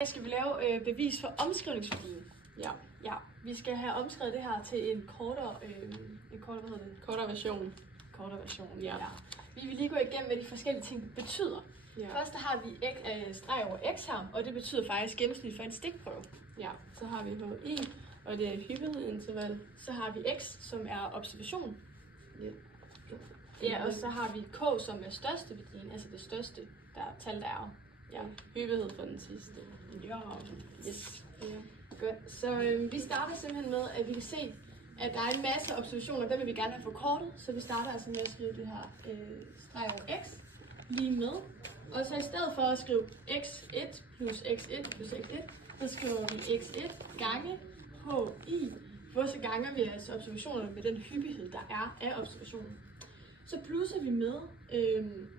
Jeg skal vi lave bevis for omskrivningsværdien. Ja. Vi skal have omskrevet det her til en kortere, Kortere version. Ja. Vi vil lige gå igennem, hvad de forskellige ting betyder. Ja. Først har vi streg over x her, og det betyder faktisk gennemsnit for en stikprøve. Ja, så har vi HI, og det er hyppighedsinterval. Så har vi x, som er observation. Ja. Og så har vi k, som er største værdien, altså det største tal, der er. Ja, hyppighed for den sidste. Ja. Yes. Ja. Godt. Så vi starter simpelthen med, at vi kan se, at der er en masse observationer, dem vil vi gerne have forkortet. Så vi starter altså med at skrive det her streg over x lige med. Og så i stedet for at skrive x1 plus x1 plus x1, så skriver vi x1 gange hi. For så ganger vi altså observationerne med den hyppighed, der er af observationen. Så plusser vi med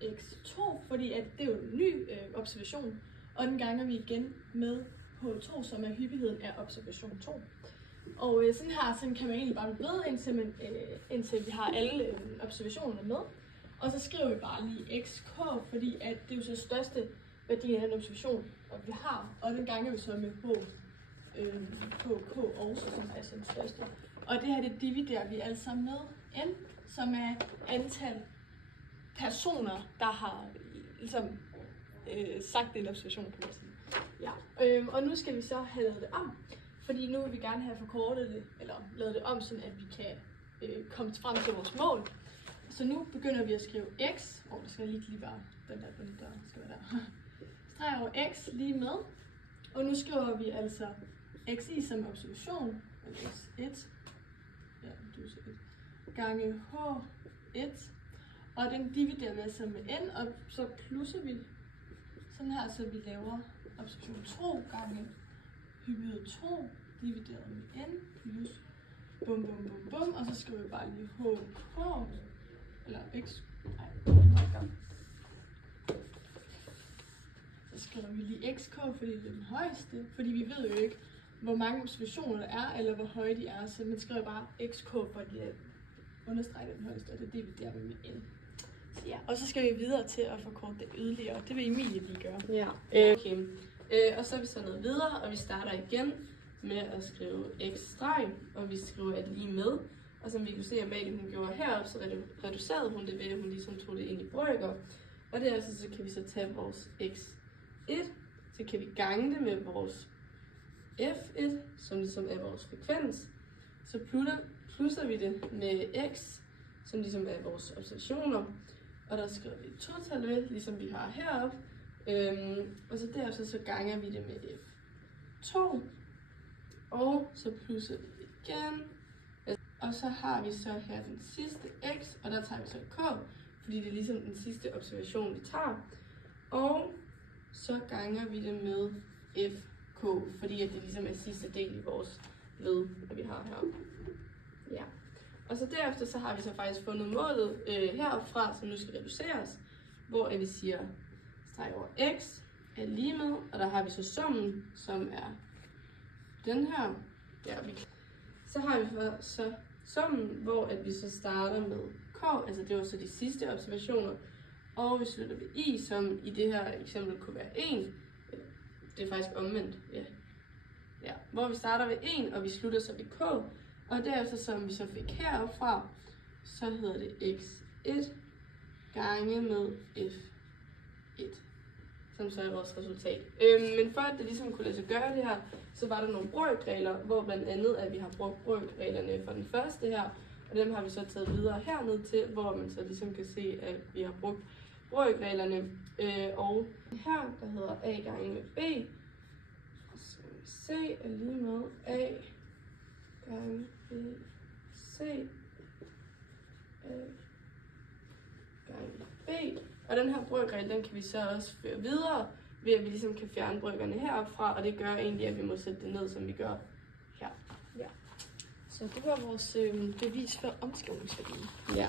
x2, fordi at det er jo en ny observation, og den ganger vi igen med h2, som er hyppigheden af observation 2. Og sådan kan man egentlig bare blive ved, indtil vi har alle observationerne med. Og så skriver vi bare lige xk, fordi at det er jo så største værdi af den observation, vi har, og den ganger vi så med hk også, som er den største. Og det her, det dividerer vi altså med n, som er antal personer, der har ligesom sagt en observation, kan man sige. Ja. Og nu skal vi så have lavet det om, fordi nu vil vi gerne have forkortet det, eller lavet det om, sådan at vi kan komme frem til vores mål. Så nu begynder vi at skrive x, og det skal lige være den der skal være der. Streg over x lige med, og nu skriver vi altså xi som observation, altså x1, ja, det er så 1, gange h1, og den dividerer vi altså med n, og så plusser vi sådan her, så vi laver observation 2 gange hyppighed 2, divideret med n, plus bum, og så skriver vi bare lige hk, eller x, så skriver vi lige xk, fordi det er den højeste, fordi vi ved jo ikke, hvor mange observationer der er, eller hvor høje de er, så man skriver bare xk, fordi det understreger den højeste, og det dividerer vi med n. Så ja, og så skal vi videre til at forkorte det yderligere, det vil Emilie lige gøre. Ja, okay. Og så er vi så noget videre, og vi starter igen med at skrive x-streg, og vi skriver et lige med. Og som vi kan se, at Amalie hun gjorde heroppe, så reducerede hun det ved, at hun ligesom tog det ind i brøker. Og derefter så kan vi så tage vores x1, så kan vi gange det med vores f1, som ligesom er vores frekvens. Så plusser vi det med x, som ligesom er vores observationer. Og der skriver vi et total ved, ligesom vi har heroppe. Og så derefter så ganger vi det med f2. Og så plusser vi det igen. Og så har vi så her den sidste x, og der tager vi så k, fordi det er ligesom den sidste observation, vi tager. Og så ganger vi det med fk, fordi at det ligesom er sidste del i vores led, der vi har her. Ja. Og så derefter så har vi så faktisk fundet målet herfra, som nu skal reduceres, hvor vi siger streg over x er lige med, og der har vi så summen, som er den her. Ja, så har vi så summen, hvor at vi så starter med k, altså det var så de sidste observationer, og vi slutter ved i, som i det her eksempel kunne være 1, det er faktisk omvendt, ja. Hvor vi starter ved 1, og vi slutter så ved k, og derefter som vi så fik heroppe fra, så hedder det x1 gange med f1, som så er vores resultat. Men for at det ligesom kunne lade sig gøre det her, så var der nogle brøkregler, hvor blandt andet at vi har brugt brøkreglerne for den første her, og dem har vi så taget videre herned til, hvor man så ligesom kan se, at vi har brugt brøkreglerne. Og her, der hedder a gange med b, og så c er lige med a gange b, c, a gange b. Og den her brøkregel, den kan vi så også føre videre, ved at vi ligesom kan fjerne brøkerne heroppe fra, og det gør egentlig, at vi må sætte det ned, som vi gør her. Ja. Så det var vores bevis for omskrivningsværdien. Ja.